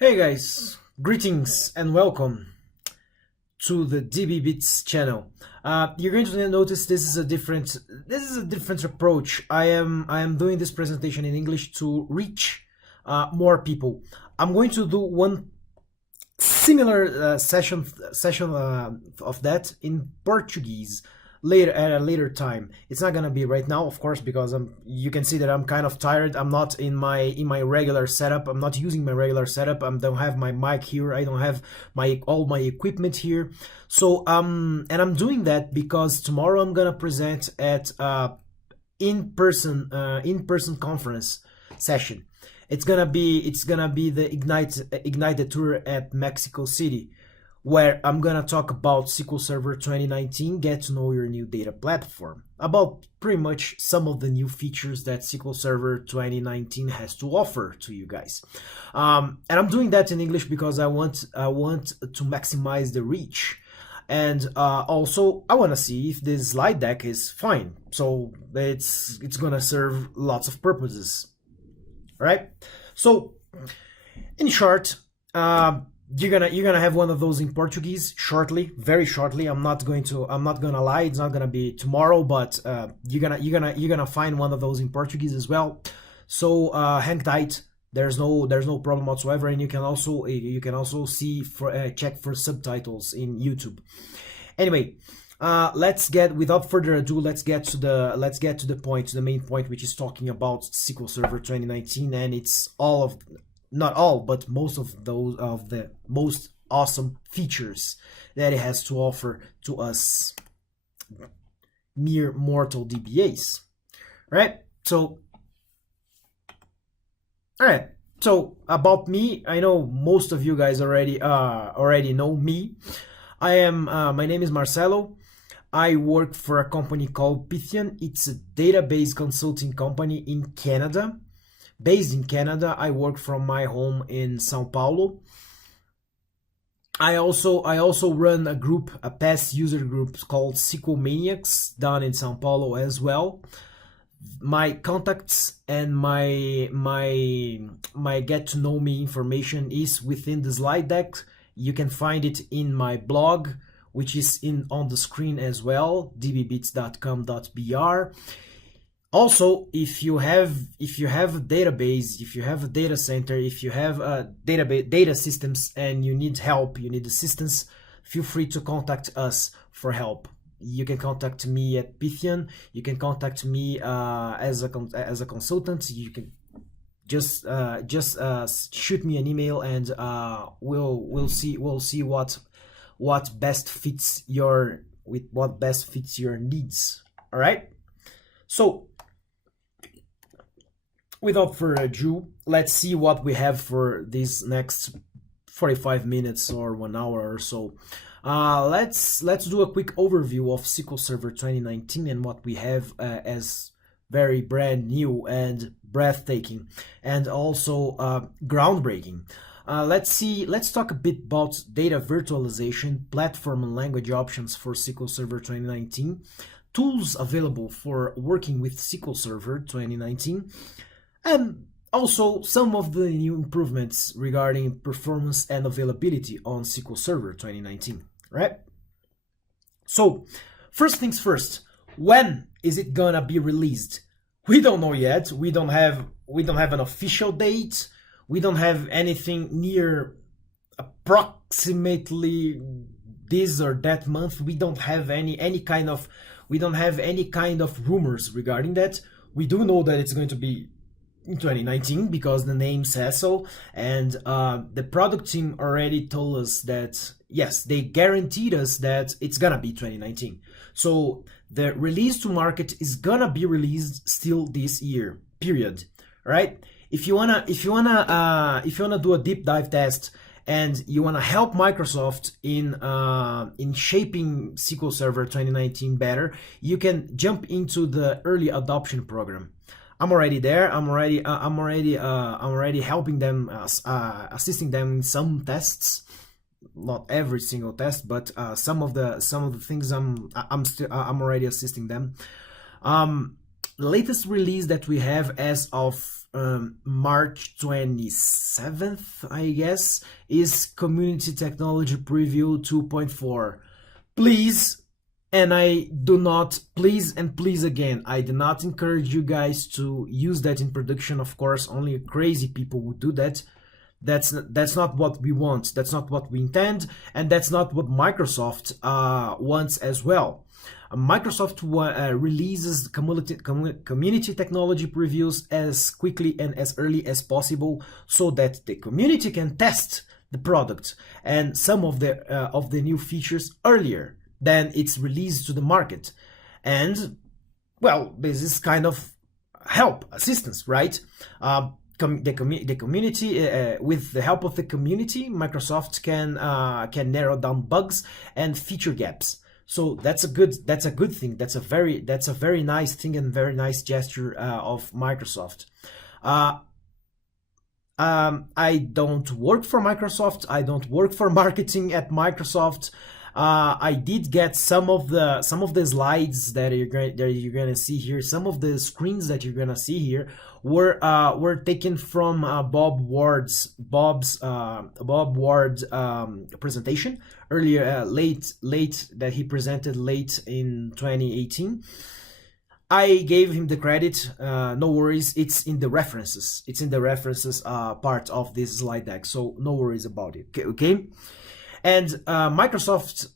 Hey guys, greetings and welcome to the DB Bits channel. You're going to notice this is a different approach. I am doing this presentation in English to reach more people. I'm going to do one similar session of that in Portuguese later at a later time. It's not gonna be right now, of course, because you can see that I'm kind of tired. I'm not in my regular setup. I'm not using my regular setup. I don't have my mic here. I don't have all my equipment here. So and I'm doing that because tomorrow I'm gonna present at in-person conference session. It's gonna be the Ignite tour at Mexico City, where I'm gonna talk about SQL Server 2019, get to know your new data platform, about pretty much some of the new features that SQL Server 2019 has to offer to you guys. And I'm doing that in English because I want to maximize the reach. And also I want to see if this slide deck is fine. So it's gonna serve lots of purposes, right? So in short, you're gonna have one of those in Portuguese shortly, very shortly. I'm not gonna lie, it's not gonna be tomorrow, but you're gonna find one of those in Portuguese as well. So hang tight. There's no problem whatsoever, and you can also see for check for subtitles in YouTube. Anyway, without further ado, let's get to the point, to the main point, which is talking about SQL Server 2019, and it's not all, but most of the most awesome features that it has to offer to us mere mortal DBAs, right? So, all right. So about me, I know most of you guys already know me. My name is Marcelo. I work for a company called Pythian. It's a database consulting company in Canada. Based in Canada, I work from my home in São Paulo. I also run a past user group called SQL Maniacs down in São Paulo as well. My contacts and my get to know me information is within the slide deck. You can find it in my blog, which is on the screen as well, dbbits.com.br. Also, if you have a database, if you have a data center, if you have data systems and you need help, you need assistance, feel free to contact us for help. You can contact me at Pythian. You can contact me as a consultant. You can just shoot me an email, and we'll see what best fits your needs. All right. So, without further ado, let's see what we have for these next 45 minutes or 1 hour or so. Let's do a quick overview of SQL Server 2019 and what we have as very brand new and breathtaking, and also groundbreaking. Let's talk a bit about data virtualization, platform and language options for SQL Server 2019, tools available for working with SQL Server 2019, and also some of the new improvements regarding performance and availability on SQL Server 2019, right? So, first things first, when is it gonna be released? We don't know yet. We don't have an official date. We don't have anything near approximately this or that month. We don't have any kind of rumors regarding that. We do know that it's going to be in 2019 because the name says so, and the product team already told us that yes, they guaranteed us that it's gonna be 2019. So the release to market is gonna be released still this year. Period. Right? If you wanna do a deep dive test and you wanna help Microsoft in shaping SQL Server 2019 better, you can jump into the early adoption program. I'm already there. I'm already helping them, assisting them in some tests. Not every single test, but some of the things I'm already assisting them. The latest release that we have as of March 27th, I guess, is Community Technology Preview 2.4. Please, and I do not, please and please again, I do not encourage you guys to use that in production. Of course, only crazy people would do that. That's not what we want. That's not what we intend, and that's not what Microsoft wants as well. Microsoft releases community technology previews as quickly and as early as possible, so that the community can test the product and some of the new features earlier than it's released to the market. And well, this is kind of assistance, right? The community, with the help of the community, Microsoft can narrow down bugs and feature gaps. So that's a good thing. That's a very nice thing and very nice gesture of Microsoft. I don't work for Microsoft. I don't work for marketing at Microsoft. I did get some of the slides that you're gonna see here. Some of the screens that you're gonna see here were taken from Bob Ward's presentation earlier, late that he presented late in 2018. I gave him the credit. No worries. It's in the references. It's in the references part of this slide deck. So no worries about it. Okay. And Microsoft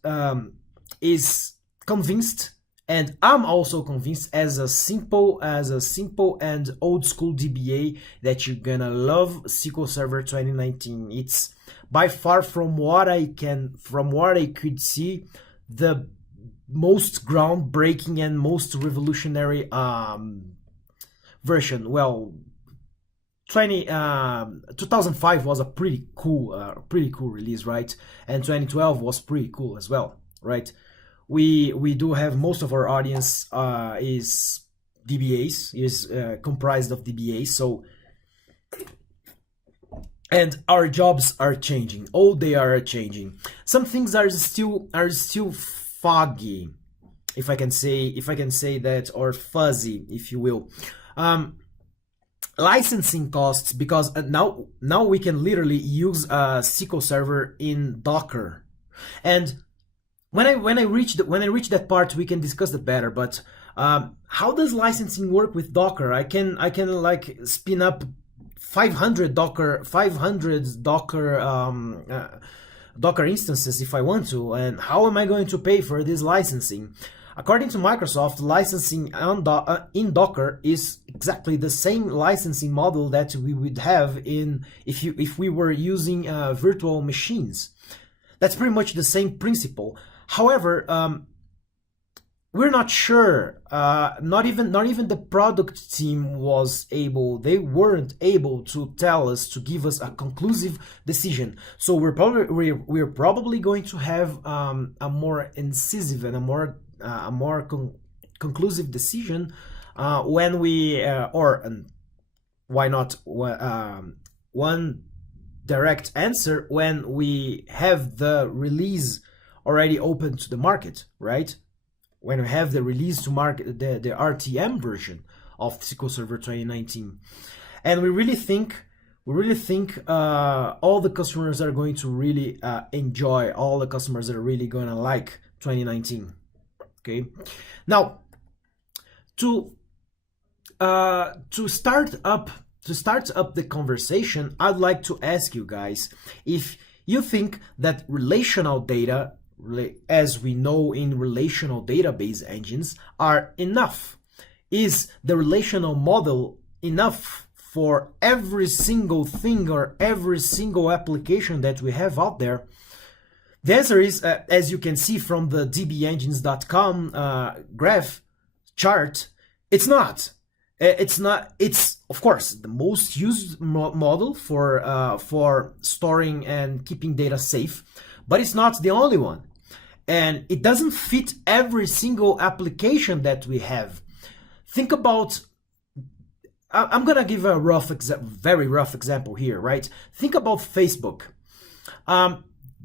is convinced, and I'm also convinced, as a simple and old school DBA, that you're gonna love SQL Server 2019. It's by far, from what I could see, the most groundbreaking and most revolutionary version. Well, 2005 was a pretty cool release, right? And 2012 was pretty cool as well, right? We do have, most of our audience is DBAs, is comprised of DBAs, so, and our jobs are changing. Oh, they are changing. Some things are still foggy, if I can say that, or fuzzy, if you will. Licensing costs, because now we can literally use SQL Server in Docker, and when I reach that part, we can discuss that better. But how does licensing work with Docker? I can like spin up 500 Docker instances if I want to, and how am I going to pay for this licensing? According to Microsoft, licensing in Docker is exactly the same licensing model that we would have if we were using virtual machines. That's pretty much the same principle. However, we're not sure. Not even the product team was able. They weren't able to tell us, to give us a conclusive decision. So we're probably going to have a more incisive and a more conclusive decision when we why not one direct answer when we have the release already open to the market, right? When we have the release to market, the RTM version of SQL Server 2019, and we really think all the customers are going to really enjoy. All the customers are really gonna like 2019. Okay, now to start up the conversation, I'd like to ask you guys if you think that relational data, as we know in relational database engines, are enough. Is the relational model enough for every single thing or every single application that we have out there? The answer is, as you can see from the dbengines.com graph chart, it's not. It's of course the most used model for storing and keeping data safe, but it's not the only one, and it doesn't fit every single application that we have. Think about. I'm gonna give a very rough example here, right? Think about Facebook.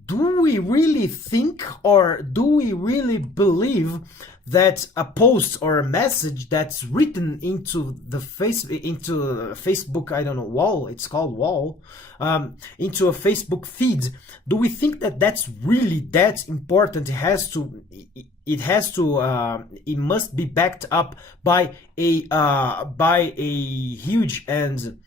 do we really think, or do we really believe that a post or a message that's written into Facebook, I don't know, wall, it's called wall, into a Facebook feed, do we think that that's really that important? It must be backed up by a huge and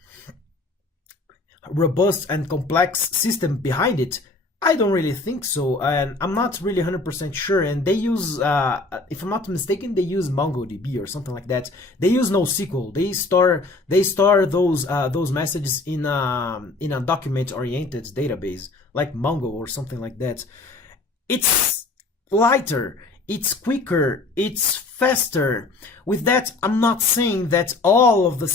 robust and complex system behind it? I don't really think so, and I'm not really 100% sure. And they use, if I'm not mistaken, they use MongoDB or something like that. They use NoSQL. They store those messages in a document-oriented database like Mongo or something like that. It's lighter, it's quicker, it's faster. With that, I'm not saying that all of the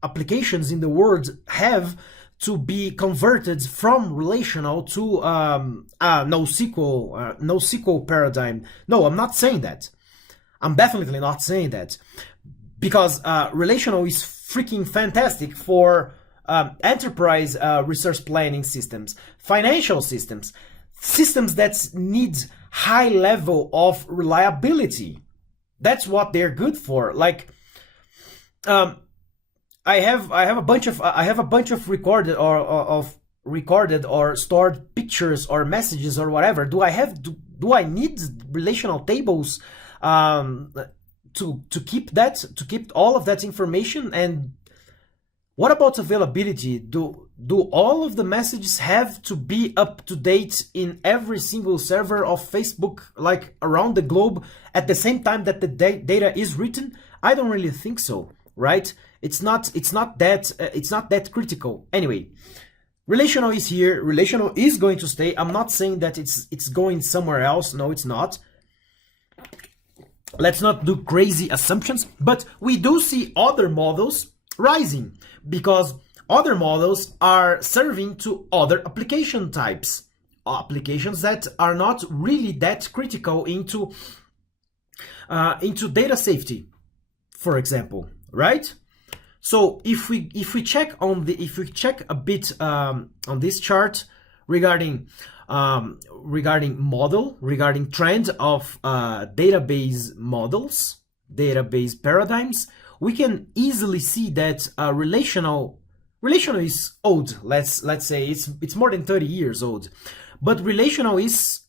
applications in the world have to be converted from relational to NoSQL paradigm. No, I'm not saying that. I'm definitely not saying that, because relational is freaking fantastic for enterprise resource planning systems, financial systems, systems that need high level of reliability. That's what they're good for. Like, I have a bunch of recorded or stored pictures or messages or whatever. Do I need relational tables to keep all of that information? And what about availability? Do all of the messages have to be up to date in every single server of Facebook, like around the globe, at the same time that the data is written? I don't really think so, right? It's not that critical. Anyway, relational is here. Relational is going to stay. I'm not saying that it's going somewhere else. No, it's not. Let's not do crazy assumptions. But we do see other models rising, because other models are serving to other application types, applications that are not really that critical into data safety, for example, right? So if we check a bit on this chart regarding trend of database models, database paradigms, we can easily see that relational is old. Let's say it's more than 30 years old, but relational it's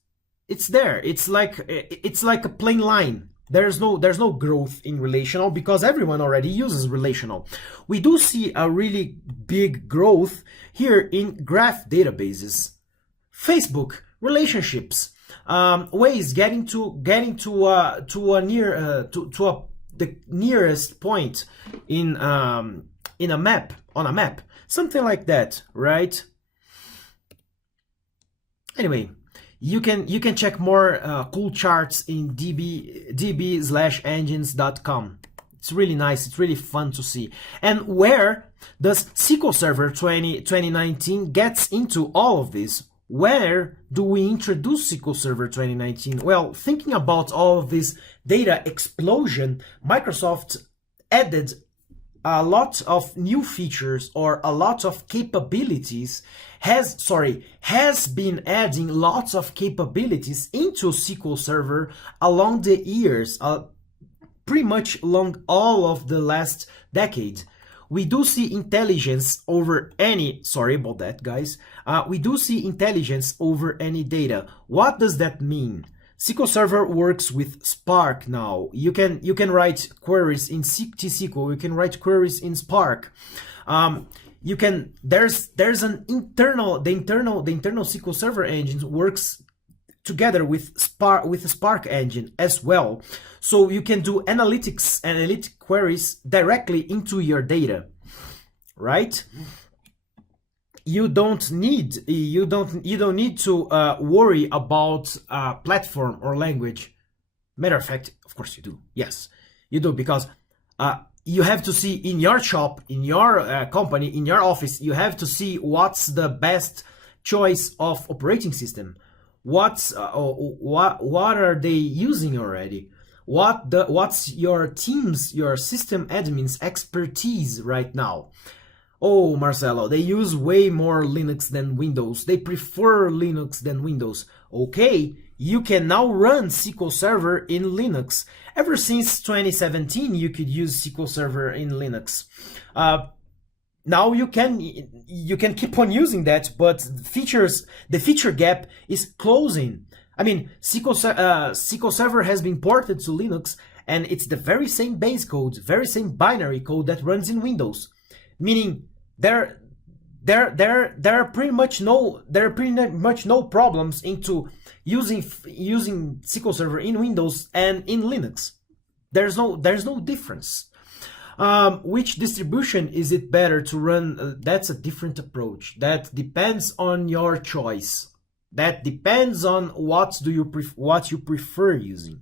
there. It's like a plain line. There's no growth in relational, because everyone already uses relational. We do see a really big growth here in graph databases, Facebook, relationships, ways getting to the nearest point in a map, on a map, something like that, right? Anyway, you can check more cool charts in db/engines.com. It's really nice. It's really fun to see. And where does SQL Server 2019 gets into all of this? Where do we introduce SQL Server 2019? Well, thinking about all of this data explosion, Microsoft added a lot of new features, or a lot of capabilities, has been adding lots of capabilities into SQL Server along the years, pretty much along all of the last decade. We do see intelligence over any, sorry about that, guys. We do see intelligence over any data. What does that mean? SQL Server works with Spark now. You can write queries in T-SQL. You can write queries in Spark. There's an internal SQL Server engine works together with the Spark engine as well. So you can do analytic queries directly into your data, right? You don't need to worry about platform or language. Matter of fact, of course you do. Yes, you do, because you have to see in your shop, in your company, in your office, you have to see what's the best choice of operating system. What are they using already? What's your team's, your system admin's expertise right now? Oh, Marcelo, they use way more Linux than Windows. They prefer Linux than Windows. Okay, you can now run SQL Server in Linux. Ever since 2017, you could use SQL Server in Linux. Now you can keep on using that, but the feature gap is closing. I mean, SQL Server has been ported to Linux, and it's the very same base code, very same binary code that runs in Windows. Meaning there are pretty much no problems into using SQL Server in Windows and in Linux. There's no difference. Which distribution is it better to run? That's a different approach. That depends on your choice. That depends on what you prefer using.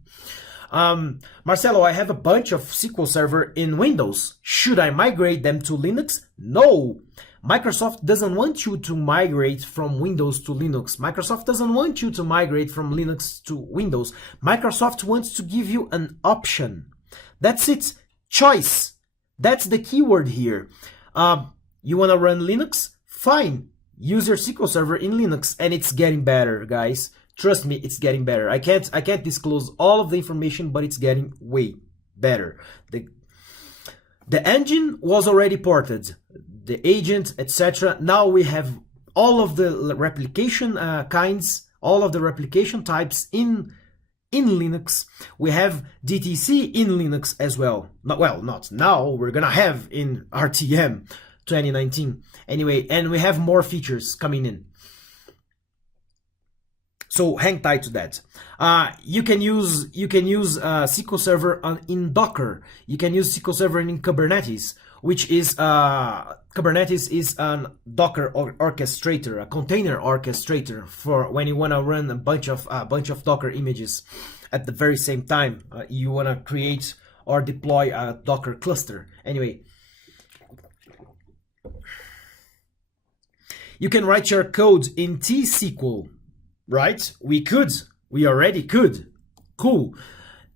Marcelo, I have a bunch of SQL Server in Windows. Should I migrate them to Linux? No. Microsoft doesn't want you to migrate from Windows to Linux. Microsoft doesn't want you to migrate from Linux to Windows. Microsoft wants to give you an option. That's it. Choice. That's the keyword here. You want to run Linux? Fine. Use your SQL Server in Linux, and it's getting better, guys. Trust me, it's getting better. I can't disclose all of the information, but it's getting way better. The engine was already ported, the agent, etc. Now we have all of the replication kinds, all of the replication types in Linux. We have DTC in Linux as well. Not now. We're gonna have in RTM 2019. Anyway, and we have more features coming in. So hang tight to that. You can use SQL Server in Docker. You can use SQL Server in Kubernetes, which is Kubernetes is a Docker orchestrator, a container orchestrator for when you want to run a bunch of Docker images at the very same time. You want to create or deploy a Docker cluster. Anyway, you can write your code in T-SQL. Right? We already could. Cool.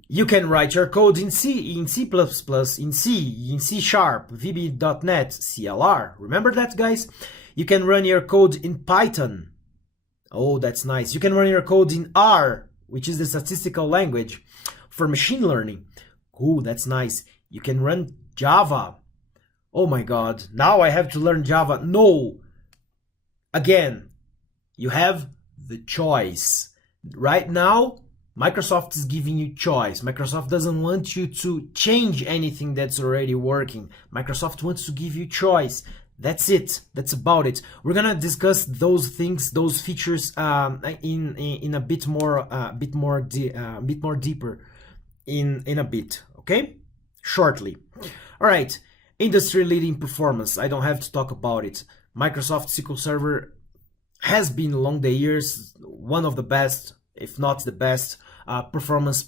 You can write your code in C, in C++, in C, in C#, VB.NET, CLR. Remember that, guys? You can run your code in Python. Oh, that's nice. You can run your code in R, which is the statistical language for machine learning. Cool, that's nice. You can run Java. Oh my God, now I have to learn Java. No. Again, you have the choice. Right now, Microsoft is giving you choice. Microsoft doesn't want you to change anything that's already working. Microsoft wants to give you choice. That's it. That's about it. We're gonna discuss those things, those features, in a bit more deeper in a bit. Okay, shortly. All right. Industry-leading performance. I don't have to talk about it. Microsoft SQL Server has been along the years one of the best, if not the best, performance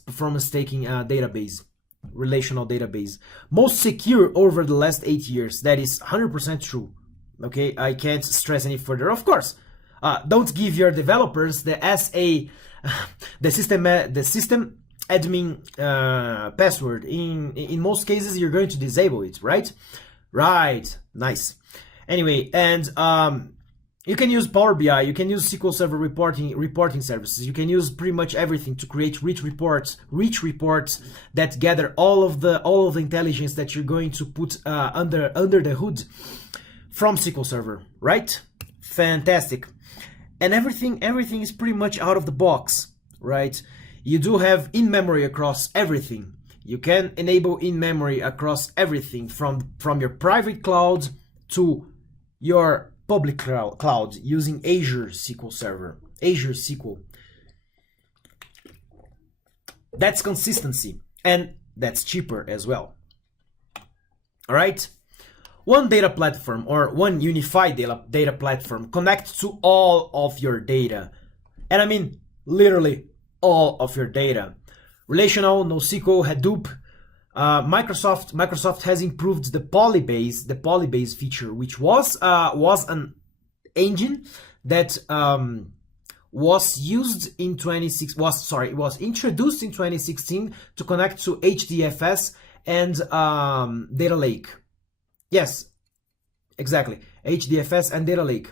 taking database, relational database. Most secure over the last 8 years. That is 100% true. Okay, I can't stress any further. Of course, don't give your developers the system admin password. In most cases, you're going to disable it, right? Right. Nice. Anyway, and you can use Power BI, you can use SQL Server reporting services, you can use pretty much everything to create rich reports that gather all of the intelligence that you're going to put under the hood from SQL Server, right? Fantastic. And everything is pretty much out of the box, right? You do have in-memory across everything. You can enable in-memory across everything from your private cloud to your public cloud using Azure SQL Server, Azure SQL. That's consistency, and that's cheaper as well. All right, one data platform or one unified data platform connects to all of your data, and I mean literally all of your data. Relational, NoSQL, Hadoop. Microsoft has improved the polybase feature, which was an engine that was introduced in 2016 to connect to HDFS and data lake. Yes, Exactly, HDFS and data lake.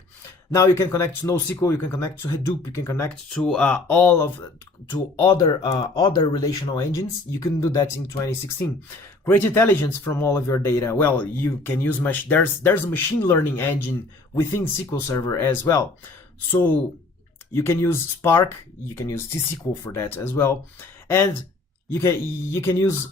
Now you can connect to NoSQL, you can connect to Hadoop, you can connect to other relational engines. You can do that in 2016. Create intelligence from all of your data. Well, you can use there's a machine learning engine within SQL Server as well. So you can use Spark, you can use T-SQL for that as well, and you can use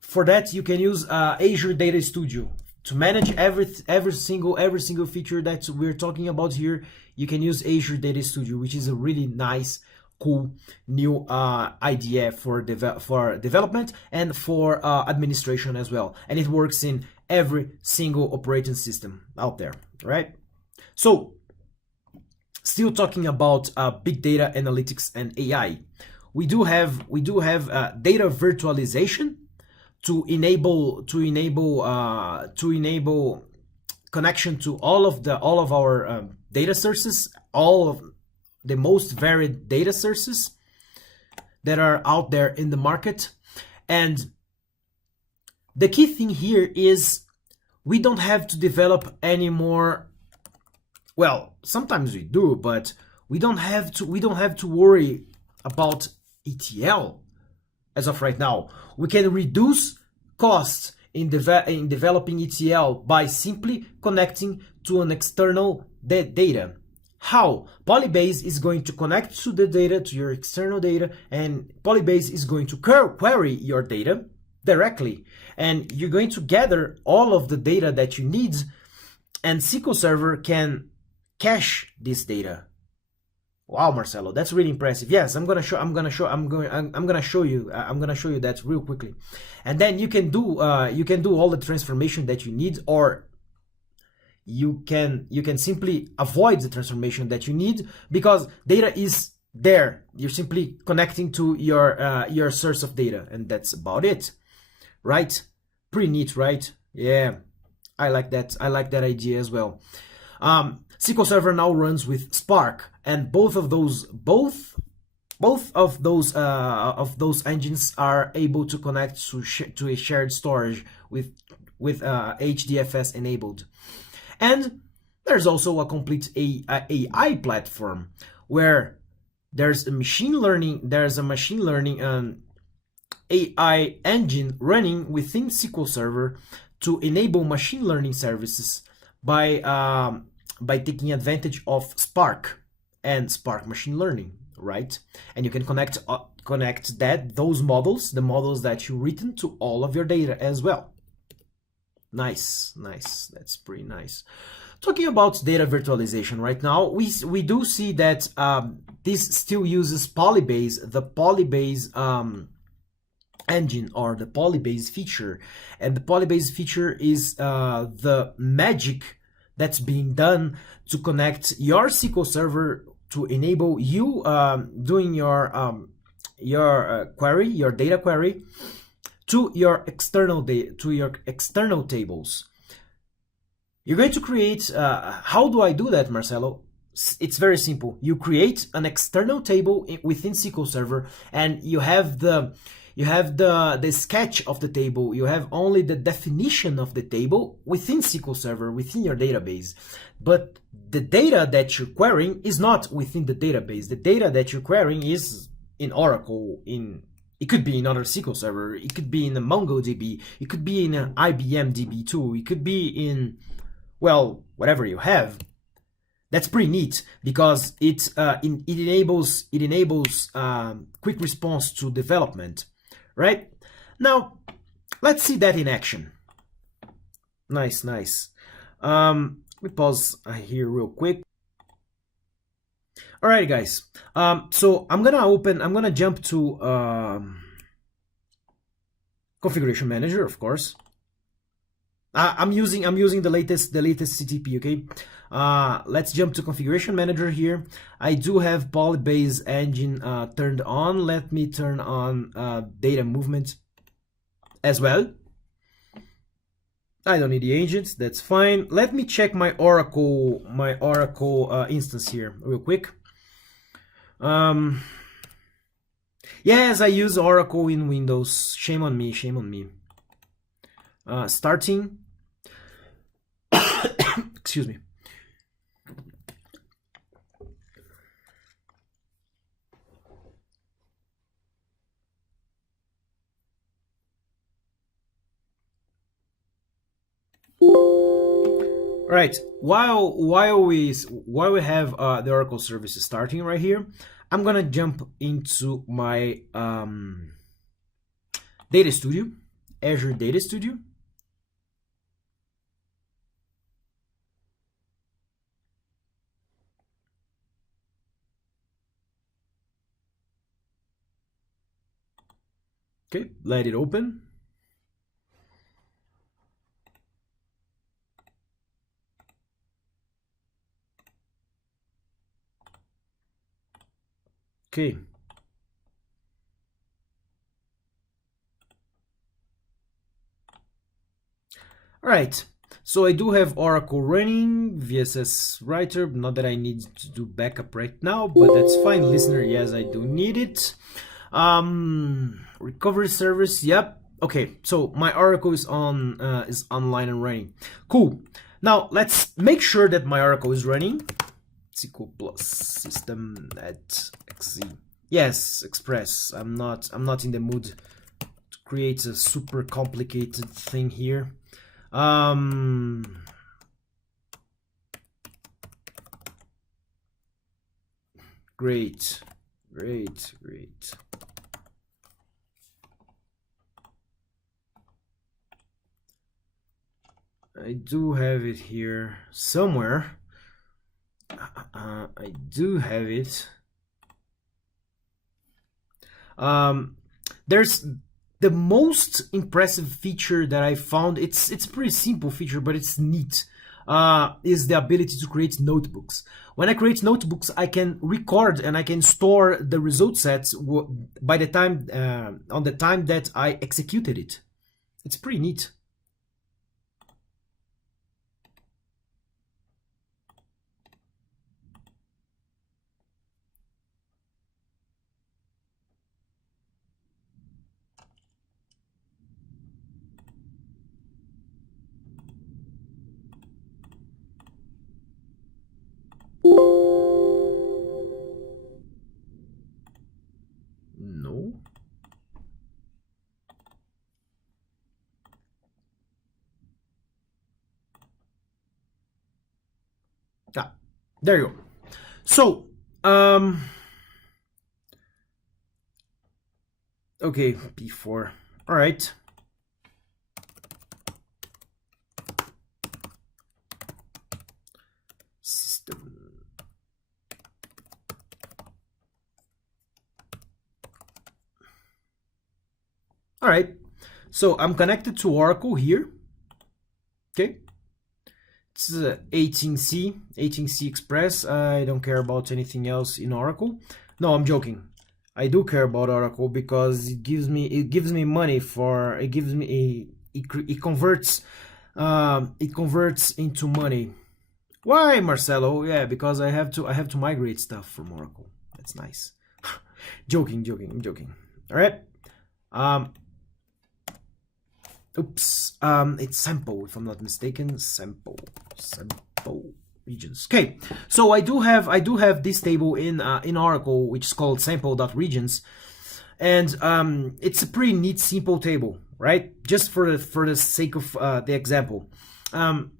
for that you can use Azure Data Studio to manage every single feature that we're talking about here. You can use Azure Data Studio, which is a really nice, cool new idea for development and for administration as well. And it works in every single operating system out there, right? So, still talking about big data analytics and AI, we do have data virtualization to enable connection to all of our data sources, all of the most varied data sources that are out there in the market. And the key thing here is we don't have to develop any more. Well, sometimes we do, but we don't have to worry about ETL as of right now. We can reduce costs in developing ETL by simply connecting to an external data. How? Polybase is going to connect to the data, to your external data, and Polybase is going to query your data directly. And you're going to gather all of the data that you need, and SQL Server can cache this data. Wow, Marcelo, that's really impressive. Yes, I'm gonna show you that real quickly, and then you can do all the transformation that you need, or you can simply avoid the transformation that you need because data is there. You're simply connecting to your source of data, and that's about it, right? Pretty neat, right? Yeah, I like that. I like that idea as well. SQL Server now runs with Spark, and both of those engines are able to connect to a shared storage with HDFS enabled. And there's also a complete AI platform where there's a machine learning AI engine running within SQL Server to enable machine learning services by taking advantage of Spark and Spark machine learning, right? And you can connect those models, the models that you've written, to all of your data as well. Nice, that's pretty nice. Talking about data virtualization right now, we do see that this still uses Polybase, the Polybase engine, or the Polybase feature, and the Polybase feature is the magic that's being done to connect your SQL Server to enable you doing your query, your data query, to your external tables. You're going to create. How do I do that, Marcelo? It's very simple. You create an external table within SQL Server, and you have the sketch of the table. You have only the definition of the table within SQL Server, within your database. But the data that you're querying is not within the database. The data that you're querying is in Oracle, it could be in other SQL Server, it could be in a MongoDB, it could be in an IBM DB2, it could be in, well, whatever you have. That's pretty neat because it enables quick response to development. Right? Now, let's see that in action. Nice. Let me pause here real quick. All right, guys. So I'm gonna jump to Configuration Manager, of course. I'm using the latest CTP. Okay. Let's jump to Configuration Manager here. I do have Polybase engine turned on. Let me turn on data movement as well. I don't need the agents, that's fine. Let me check my Oracle instance here real quick. Yes, I use Oracle in Windows. Shame on me. Starting. Excuse me. All right. While we have the Oracle services starting right here, I'm gonna jump into my Data Studio, Azure Data Studio. Okay, let it open. Okay. All right. So I do have Oracle running, VSS Writer, not that I need to do backup right now, but that's fine. Listener, yes, I do need it. Recovery service, yep. Okay, so my Oracle is online and running. Cool. Now let's make sure that my Oracle is running. SQL plus system at XZ. Yes, Express. I'm not in the mood to create a super complicated thing here. Great. I do have it here somewhere. I do have it. There's the most impressive feature that I found. It's a pretty simple feature, but it's neat. Is the ability to create notebooks. When I create notebooks, I can record and I can store the result sets by the time on the time that I executed it. It's pretty neat. No. Ah, there you go. So, okay, before. All right. System. All right. So I'm connected to Oracle here. Okay. It's 18C Express. I don't care about anything else in Oracle. No, I'm joking. I do care about Oracle because it gives me money for it converts into money. Why, Marcelo? Yeah, because I have to migrate stuff from Oracle. That's nice. joking. I'm joking. All right. Oops. It's sample, if I'm not mistaken. Sample regions. Okay. So I do have this table in Oracle, which is called sample.regions, and it's a pretty neat, simple table, right? Just for the sake of the example. I'm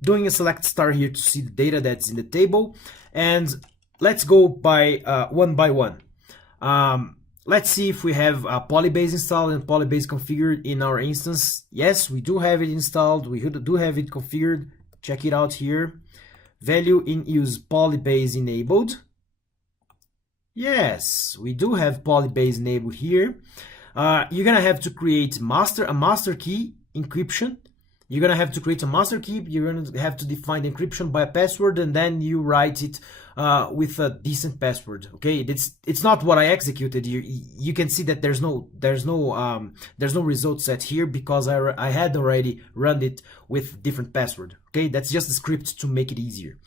doing a select star here to see the data that's in the table, and let's go by one by one. Let's see if we have Polybase installed and Polybase configured in our instance. Yes, we do have it installed. We do have it configured. Check it out here. Value in use Polybase enabled. Yes, we do have Polybase enabled here. You're gonna have to create a master key encryption. You're gonna have to create a master key. You're gonna have to define the encryption by a password, and then you write it with a decent password. Okay, it's not what I executed. You can see that there's no result set here because I had already run it with different password. Okay, that's just the script to make it easier.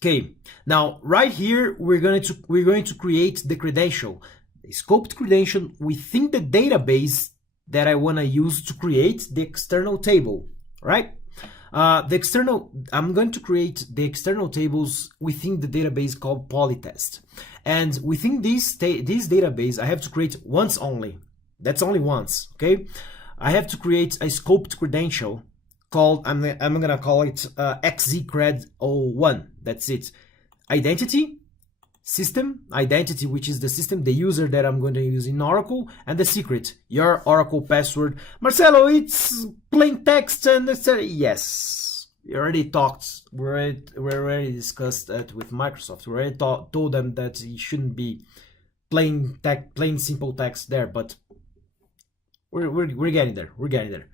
Okay, now right here we're going to create the credential, the scoped credential within the database that I want to use to create the external table, right? I'm going to create the external tables within the database called polytest. And within this database, I have to create once only. That's only once, okay? I have to create a scoped credential called, I'm gonna call it xzcred01. That's it. Identity, system, identity, which is the system, the user that I'm going to use in Oracle, and the secret, your Oracle password. Marcelo, it's plain text and it's yes. We already talked, we already discussed that with Microsoft. We already told them that it shouldn't be plain simple text there, but we're getting there. We're getting there.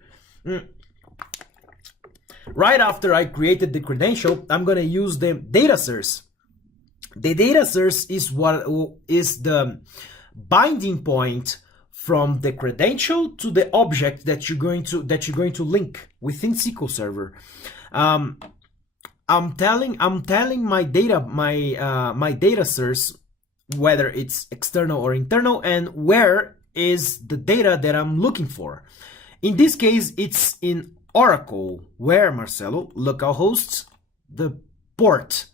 Right after I created the credential, I'm gonna use the data source. The data source is what is the binding point from the credential to the object that you're going to link within SQL Server. I'm telling my data source whether it's external or internal and where is the data that I'm looking for. In this case, it's in Oracle, where, Marcelo, localhost, the port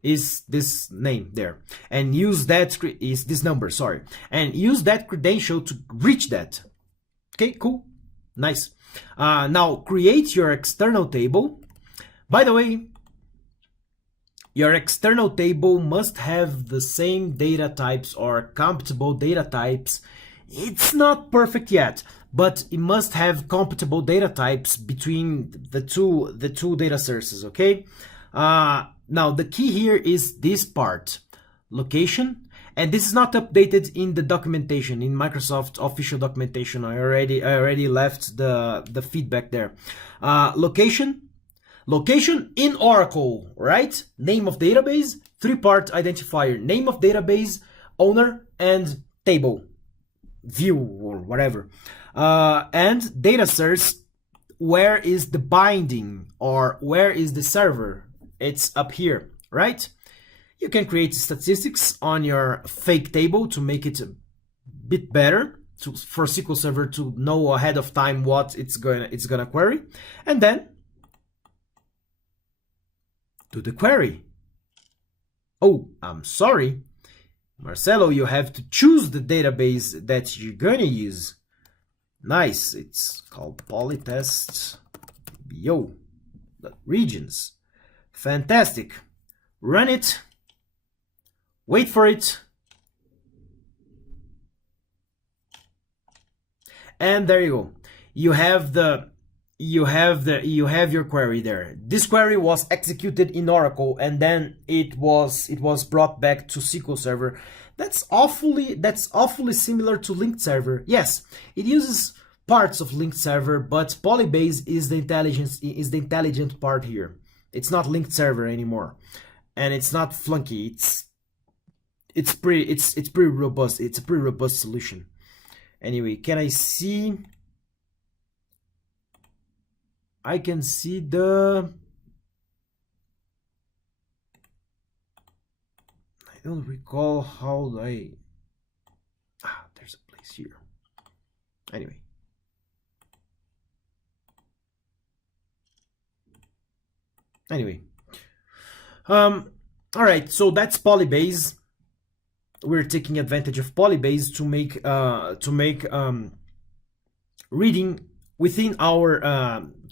is this name there, and use that is this number, sorry, and use that credential to reach that. Okay, cool, nice. Now create your external table. By the way, your external table must have the same data types or compatible data types. It's not perfect yet, but it must have compatible data types between the two data sources, okay? Now the key here is this part, location, and this is not updated in the documentation, in Microsoft official documentation. I already left the feedback there. Location in Oracle, right? Name of database, 3-part identifier, name of database, owner, and table, view, or whatever. And data source, where is the binding, or where is the server? It's up here, right? You can create statistics on your fake table to make it a bit better for SQL Server to know ahead of time what it's gonna query, and then do the query. Oh, I'm sorry, Marcelo, you have to choose the database that you're gonna use. Nice, it's called polytest BO regions. Fantastic. Run it. Wait for it. And there you go. You have your query there. This query was executed in Oracle and then it was brought back to SQL Server. That's awfully similar to linked server. Yes, it uses parts of linked server, but Polybase is the intelligent part here. It's not linked server anymore, and it's not flunky. It's pretty robust. It's a pretty robust solution. Anyway, can I see? I can see the. I don't recall how I. There's a place here. Anyway. All right, so that's Polybase. We're taking advantage of Polybase to make reading within our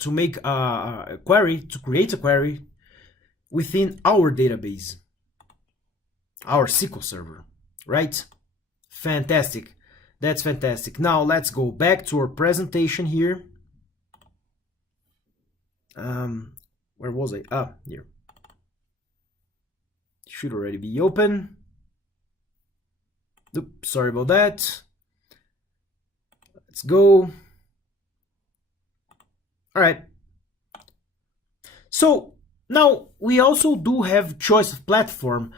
to make a query, to create a query within our database, our SQL Server, right? Fantastic. That's fantastic. Now let's go back to our presentation here. Where was I? Here. Should already be open. Oops, sorry about that. Let's go. All right. So now we also do have choice of platform.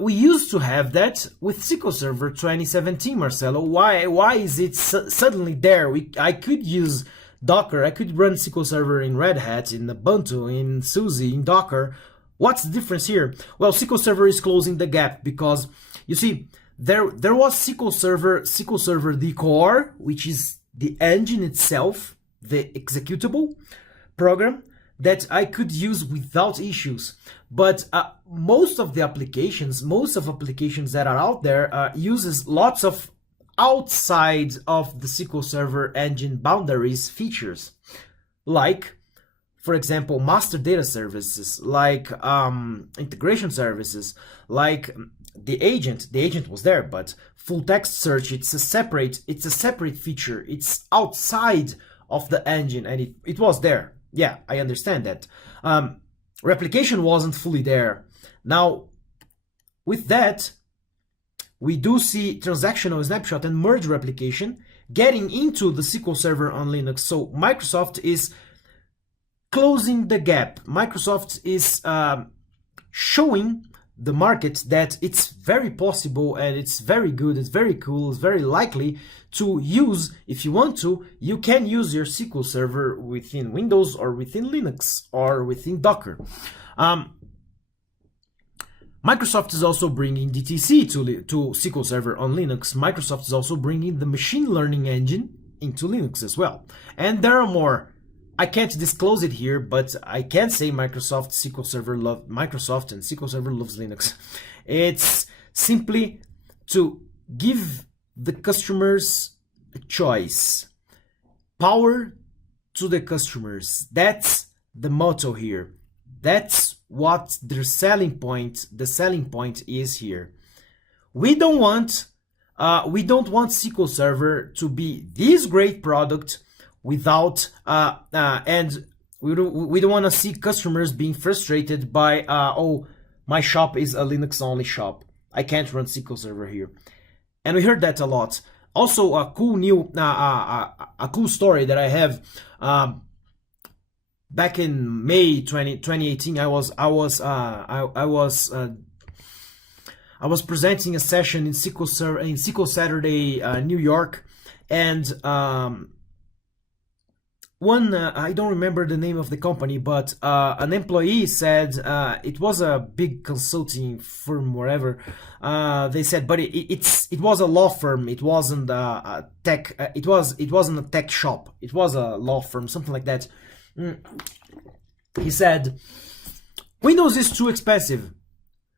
We used to have that with SQL Server 2017, Marcelo. Why is it suddenly there? I could use Docker, I could run SQL Server in Red Hat, in Ubuntu, in SUSE, in Docker. What's the difference here? Well, SQL Server is closing the gap because, you see, there was SQL Server the core, which is the engine itself, the executable program that I could use without issues. But most of applications that are out there uses lots of outside of the SQL Server engine boundaries features, like, for example, master data services, like integration services, like the agent. The agent was there, but full text search, it's a separate feature. It's outside of the engine, and it was there. Yeah, I understand that. Replication wasn't fully there. Now, with that, we do see transactional snapshot and merge replication getting into the SQL Server on Linux. So Microsoft is closing the gap. Microsoft is showing the market that it's very possible, and it's very good, it's very cool, it's very likely to use. If you want to, you can use your SQL Server within Windows or within Linux or within Docker. Microsoft is also bringing DTC to SQL Server on Linux. Microsoft is also bringing the machine learning engine into Linux as well. And there are more. I can't disclose it here, but I can say Microsoft and SQL Server loves Linux. It's simply to give the customers a choice. Power to the customers. That's the motto here. That's what the selling point is here. We don't want SQL Server to be this great product without and we don't want to see customers being frustrated by oh, my shop is a Linux only shop, I can't run SQL Server here. And we heard that a lot. Also, a cool story that I have. Back in May 2018, I was presenting a session in SQL Saturday, New York, and I don't remember the name of the company, but an employee said, it was a big consulting firm, whatever. They said, but it was a law firm. It wasn't a tech. It wasn't a tech shop. It was a law firm, something like that. He said, Windows is too expensive.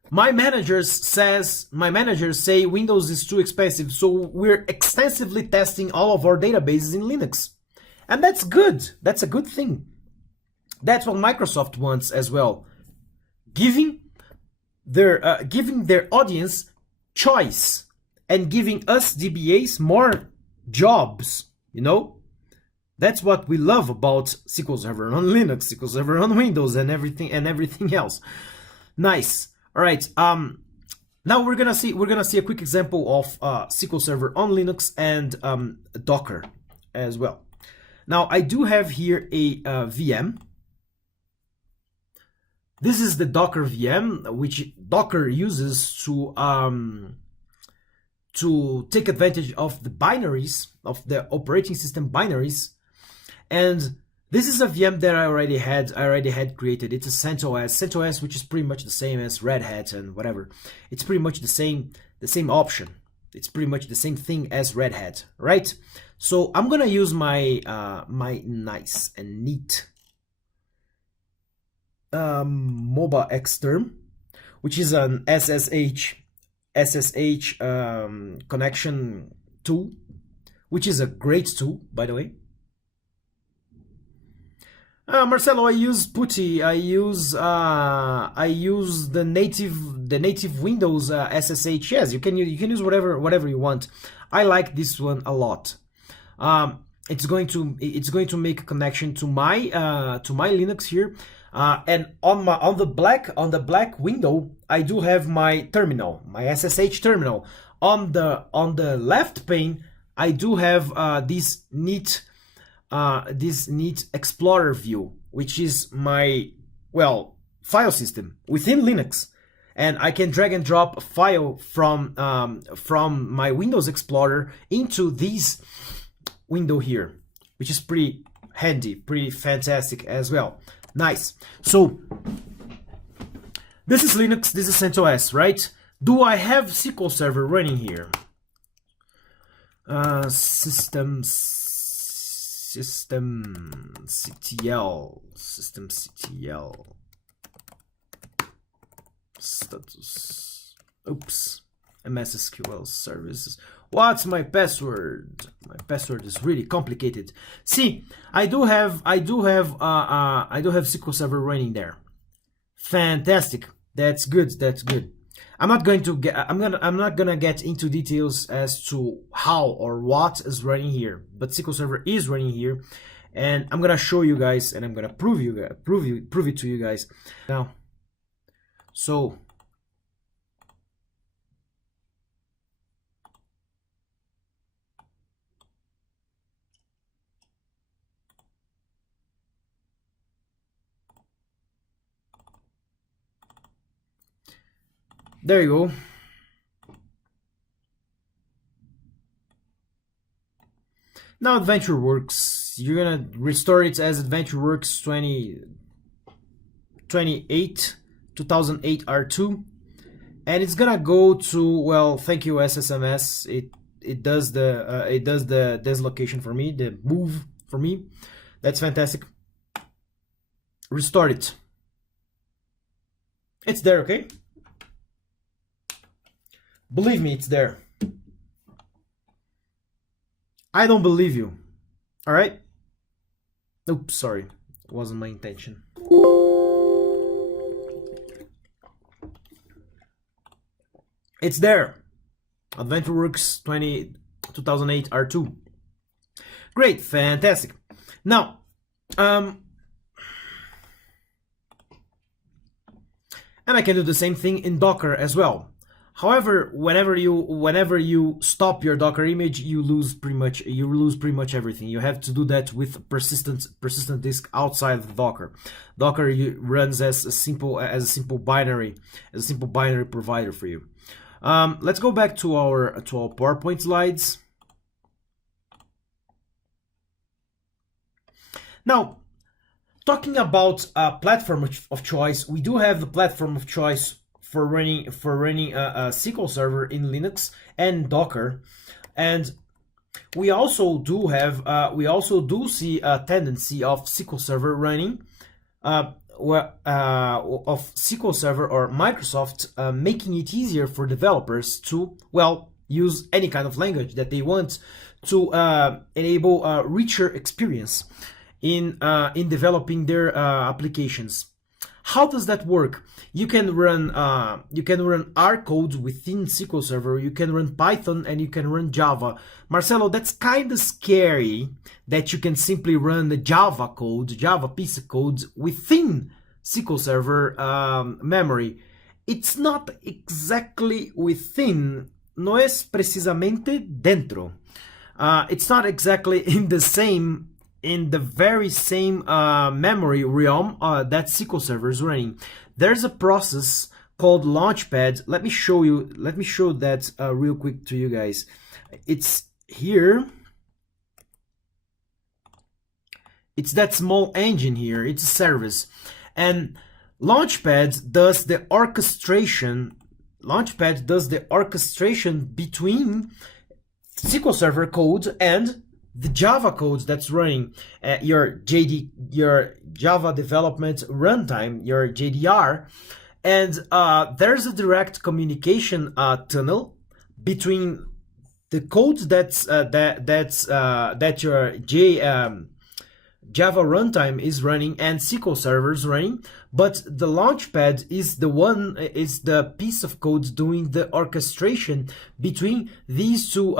My managers say Windows is too expensive, so we're extensively testing all of our databases in Linux. And that's good. That's a good thing. That's what Microsoft wants as well. Giving their audience choice and giving us DBAs more jobs, you know? That's what we love about SQL Server on Linux, SQL Server on Windows, and everything else. Nice. All right. Now we're gonna see a quick example of SQL Server on Linux and Docker as well. Now I do have here a VM. This is the Docker VM, which Docker uses to take advantage of the binaries, of the operating system binaries. And this is a VM that I already had created. It's a CentOS, which is pretty much the same as Red Hat and whatever. It's pretty much the same option. It's pretty much the same thing as Red Hat, right? So I'm gonna use my my nice and neat MOBA Xterm, which is an SSH connection tool, which is a great tool, by the way. Marcelo, I use PuTTY. I use the native Windows SSH. Yes, you can use whatever you want. I like this one a lot. It's going to make a connection to my Linux here, and on the black window I do have my terminal, my SSH terminal. On the left pane I do have this neat Explorer view, which is my file system within Linux, and I can drag and drop a file from my Windows Explorer into this window here, which is pretty handy, pretty fantastic as well. Nice. So this is Linux, this is CentOS, right? Do I have SQL Server running here? Systems systemctl status. Oops. MS SQL services. What's my password? My password is really complicated. See, I do have SQL Server running there. Fantastic. That's good. That's good. I'm not gonna get into details as to how or what is running here, but SQL Server is running here, and I'm gonna show you guys, and I'm gonna prove it to you guys now. So there you go. Now AdventureWorks, you're gonna restore it as AdventureWorks 2008 R2, and it's gonna go to, well, thank you SSMS. It does the dislocation for me, the move for me. That's fantastic. Restore it. It's there, okay? Believe me, it's there. I don't believe you. All right? Oops, sorry. Wasn't my intention. It's there. AdventureWorks 2008 R2. Great, fantastic. Now, and I can do the same thing in Docker as well. However, whenever you stop your Docker image, you lose pretty much everything. You have to do that with persistent disk outside of Docker. Docker runs as a simple binary provider for you. Let's go back to our PowerPoint slides. Now, talking about a platform of choice, we do have the platform of choice for running a SQL Server in Linux and Docker, and we also do see a tendency of SQL Server running of SQL Server or Microsoft making it easier for developers to, well, use any kind of language that they want to enable a richer experience in developing their applications. How does that work? You can run R code within SQL Server. You can run Python and you can run Java. Marcelo, that's kind of scary that you can simply run the Java piece of code within SQL Server memory. It's not exactly within. No es precisamente dentro. It's not exactly in the very same memory realm that SQL Server is running. There's a process called Launchpad. Let me show that real quick to you guys. It's here. It's that small engine here. It's a service, and Launchpad does the orchestration. Launchpad does the orchestration between SQL Server code and the Java code that's running your Java development runtime, your JDR, and there's a direct communication tunnel between the code that your Java runtime is running and SQL Server is running, but the Launchpad is the piece of code doing the orchestration between these two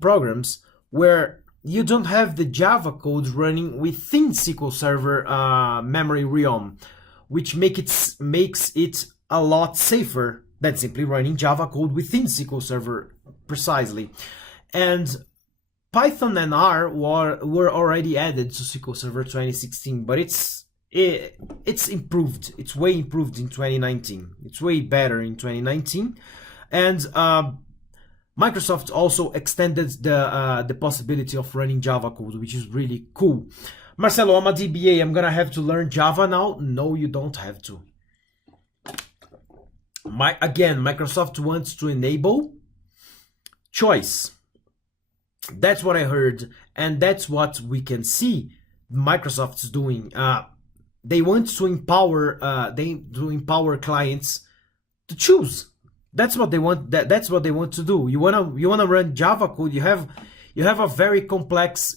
programs, where you don't have the Java code running within SQL Server memory realm, which makes it a lot safer than simply running Java code within SQL Server precisely. And Python and R were already added to SQL Server 2016, but it's improved. It's way improved in 2019. It's way better in 2019, and Microsoft also extended the possibility of running Java code, which is really cool. Marcelo, I'm a DBA. I'm gonna have to learn Java now? No, you don't have to. Microsoft wants to enable choice. That's what I heard, and that's what we can see Microsoft's doing. They want to empower clients to choose. That's what they want. That's what they want to do. You wanna run Java code. You have a very complex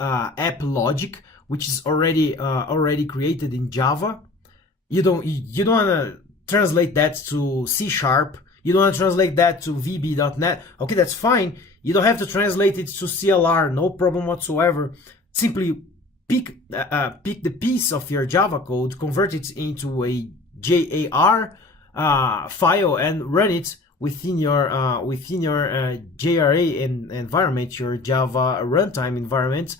app logic, which is already created in Java. You don't wanna translate that to C#. You don't want to translate that to VB.NET. Okay, that's fine. You don't have to translate it to CLR. No problem whatsoever. Simply pick the piece of your Java code, convert it into a JAR file, and run it within your JRA environment, your Java runtime environment,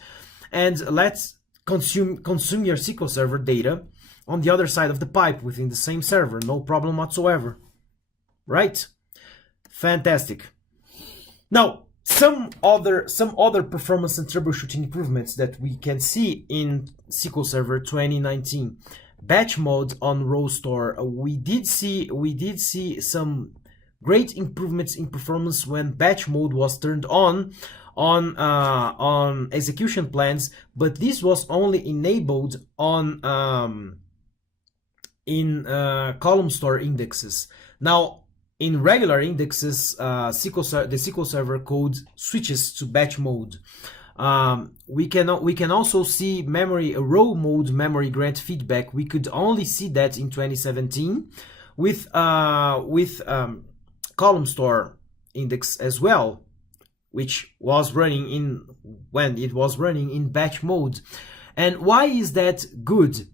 and let's consume your SQL Server data on the other side of the pipe within the same server. No problem whatsoever. Right? Fantastic. Now, some other performance and troubleshooting improvements that we can see in SQL Server 2019. Batch mode on row store. We did see some great improvements in performance when batch mode was turned on execution plans, but this was only enabled on column store indexes. Now, in regular indexes, the SQL Server code switches to batch mode. We can also see row mode memory grant feedback. We could only see that in 2017 with column store index as well, which was running when it was running in batch mode. And why is that good?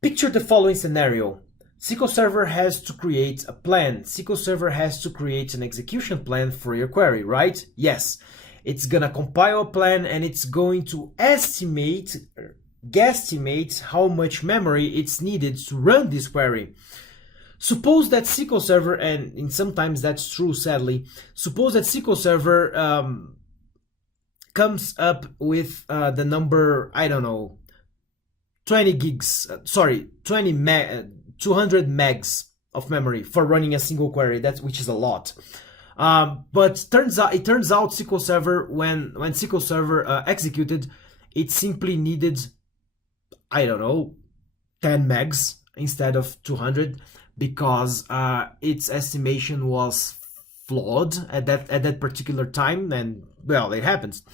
Picture the following scenario. SQL Server has to create a plan. SQL Server has to create an execution plan for your query, right? Yes. It's gonna compile a plan and it's going to guesstimate how much memory it's needed to run this query. Suppose that SQL Server, and sometimes that's true, sadly, suppose that SQL Server comes up with the number, I don't know, 200 megs of memory for running a single query, which is a lot. But it turns out SQL Server, when SQL Server executed, it simply needed, I don't know, 10 megs instead of 200, because its estimation was flawed at that particular time, and well, it happens.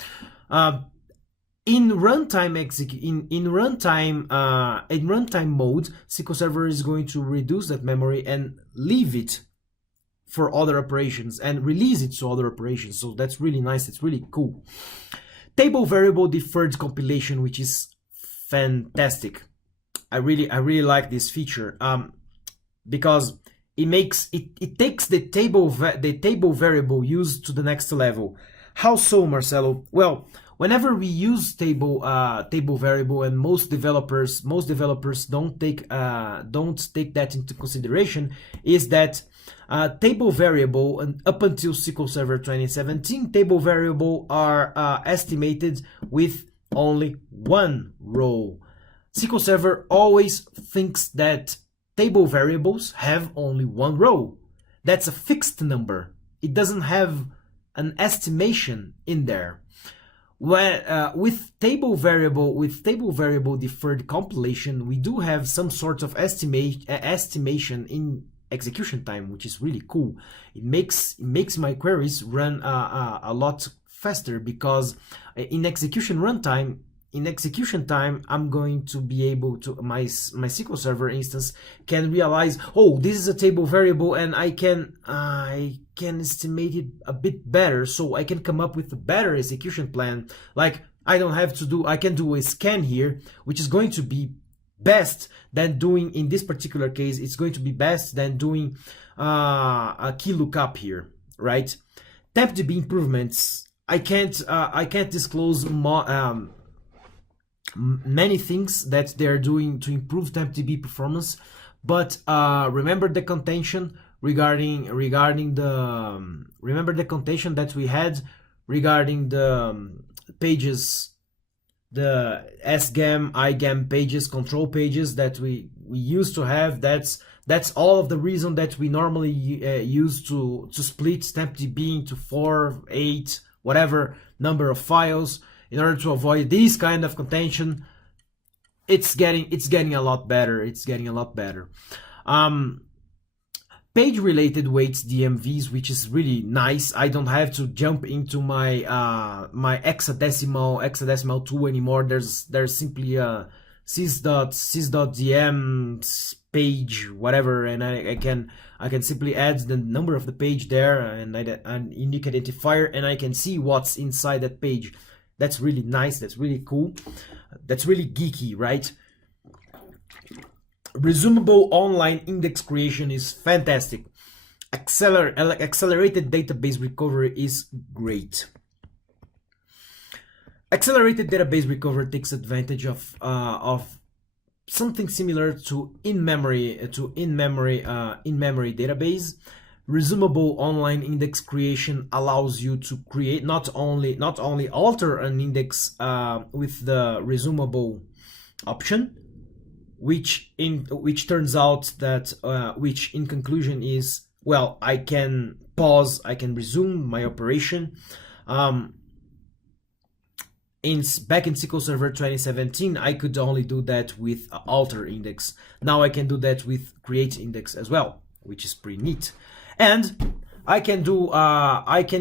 In runtime mode, SQL Server is going to reduce that memory and leave it for other operations and release it to other operations. So that's really nice. It's really cool. Table variable deferred compilation, which is fantastic. I really like this feature because it takes the table variable used to the next level. How so, Marcelo? Well, whenever we use table variable, and most developers don't take that into consideration, is that table variable, and up until SQL Server 2017, table variable are estimated with only one row. SQL Server always thinks that table variables have only one row. That's a fixed number. It doesn't have an estimation in there. With table variable deferred compilation, we do have some sort of estimation in execution time, which is really cool. It makes my queries run a lot faster, because in execution time, I'm going to be able to, my SQL Server instance can realize, oh, this is a table variable, and I can estimate it a bit better, so I can come up with a better execution plan. Like, I can do a scan here, which is going to be best than doing, in this particular case, it's going to be best than doing a key lookup here, right? TempDB improvements. I can't disclose many things that they're doing to improve TempDB performance, but remember the contention regarding the contention that we had regarding the pages, the SGAM, IGAM pages, control pages that we we used to have. That's all of the reason that we normally use to split StampDB into 4, 8, whatever number of files in order to avoid this kind of contention. It's getting a lot better. It's getting a lot better. Page-related weights DMVs, which is really nice. I don't have to jump into my my hexadecimal tool anymore. There's simply a sys.dm page whatever, and I can simply add the number of the page there and an unique identifier, and I can see what's inside that page. That's really nice. That's really cool. That's really geeky, right? Resumable online index creation is fantastic. Accelerated database recovery is great. Accelerated database recovery takes advantage of something similar to in-memory database. Resumable online index creation allows you to create not only alter an index with the resumable option, which turns out that which in conclusion is, well, I can pause, I can resume my operation. Back in SQL Server 2017, I could only do that with alter index. Now I can do that with create index as well, which is pretty neat. And I can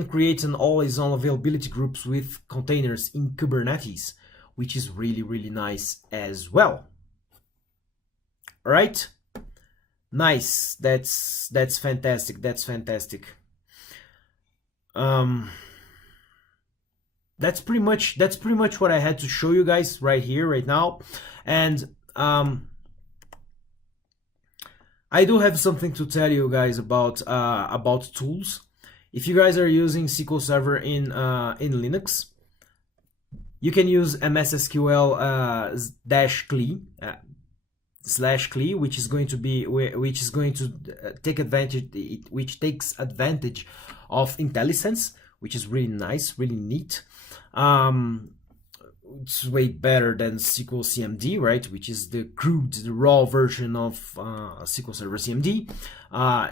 create an always-on availability groups with containers in Kubernetes, which is really, really nice as well. All right, nice. That's fantastic. That's fantastic. That's pretty much what I had to show you guys right here, right now, and I do have something to tell you guys about tools. If you guys are using SQL Server in Linux, you can use MSSQL -CLI which takes advantage of IntelliSense, which is really nice, really neat. It's way better than SQL CMD, right? Which is the crude, the raw version of SQL Server CMD.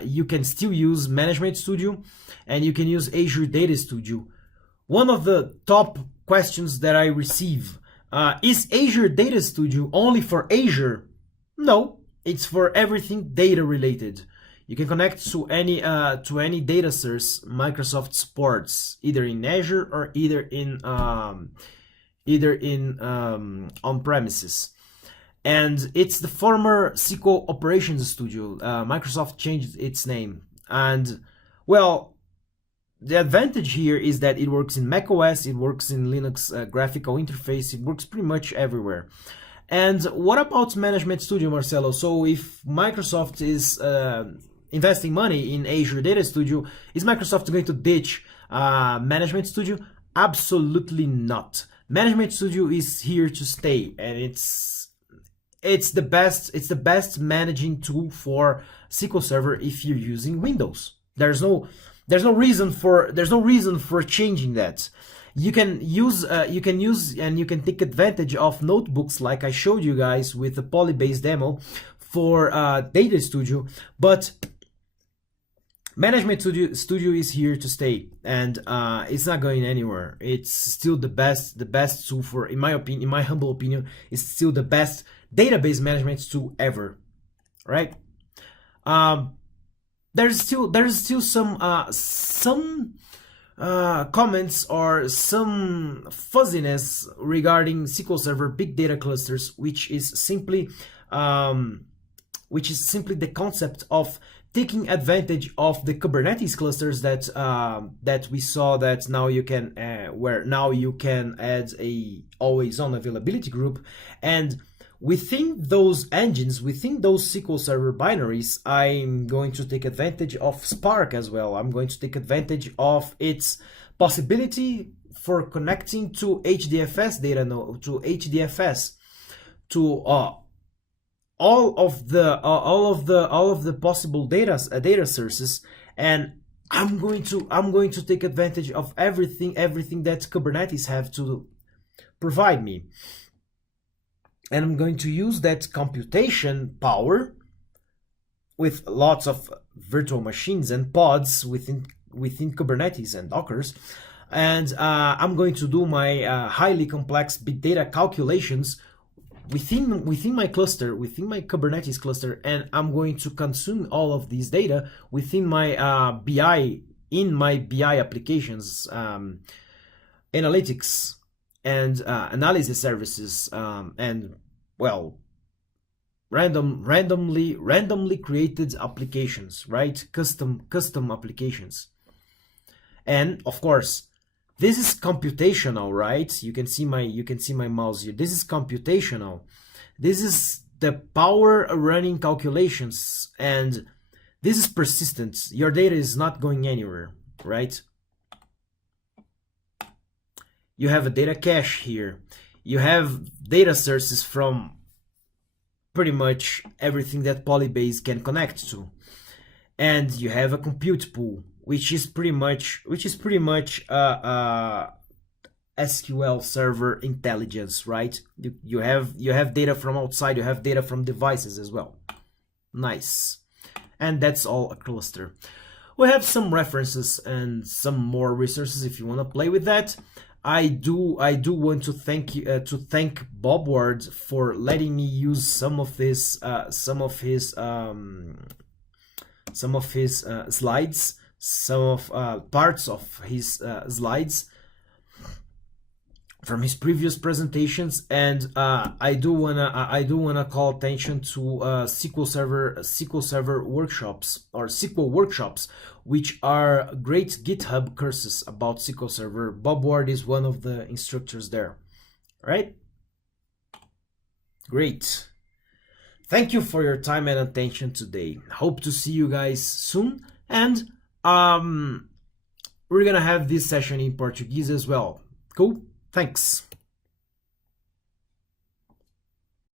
You can still use Management Studio, and you can use Azure Data Studio. One of the top questions that I receive is Azure Data Studio only for Azure? No, it's for everything data related. You can connect to any data source Microsoft supports, either in Azure or either in on-premises. And it's the former SQL Operations Studio. Microsoft changed its name. And, well, the advantage here is that it works in macOS, it works in Linux graphical interface, it works pretty much everywhere. And what about Management Studio, Marcelo? So if Microsoft is investing money in Azure Data Studio, is Microsoft going to ditch Management Studio? Absolutely not. Management Studio is here to stay, and it's the best managing tool for SQL Server if you're using Windows. There's no reason for changing that. You can use and you can take advantage of notebooks like I showed you guys with the Polybase demo for Data Studio, but Management Studio is here to stay, and it's not going anywhere. It's still the best tool for, in my humble opinion, it's still the best database management tool ever, right? There's still some comments or some fuzziness regarding SQL Server big data clusters, which is simply the concept of taking advantage of the Kubernetes clusters that we saw that now you can where now you can add a always-on availability group, and within those engines, within those SQL Server binaries, I'm going to take advantage of Spark as well. I'm going to take advantage of its possibility for connecting to HDFS data node, to HDFS, to all of the possible data sources, and I'm going to take advantage of everything that Kubernetes have to provide me. and I'm going to use that computation power with lots of virtual machines and pods within Kubernetes and Dockers, and I'm going to do my highly complex big data calculations within my cluster, within my Kubernetes cluster, and I'm going to consume all of these data within my BI, in my BI applications, analytics and analysis services, and well, randomly created applications, right? Custom applications. And of course, this is computational, right? You can see my mouse here. This is computational. This is the power running calculations, and this is persistent. Your data is not going anywhere, right? You have a data cache here. You have data sources from pretty much everything that Polybase can connect to, and you have a compute pool, which is pretty much SQL Server intelligence, right? You have data from outside, you have data from devices as well. Nice. And that's all a cluster. We have some references and some more resources if you want to play with that. I do want to thank Bob Ward for letting me use some of his slides, some of parts of his slides from his previous presentations, and I do wanna call attention to SQL Server workshops, or SQL workshops, which are great GitHub courses about SQL Server. Bob Ward is one of the instructors there. All right? Great. Thank you for your time and attention today. Hope to see you guys soon, and we're gonna have this session in Portuguese as well. Cool? Thanks.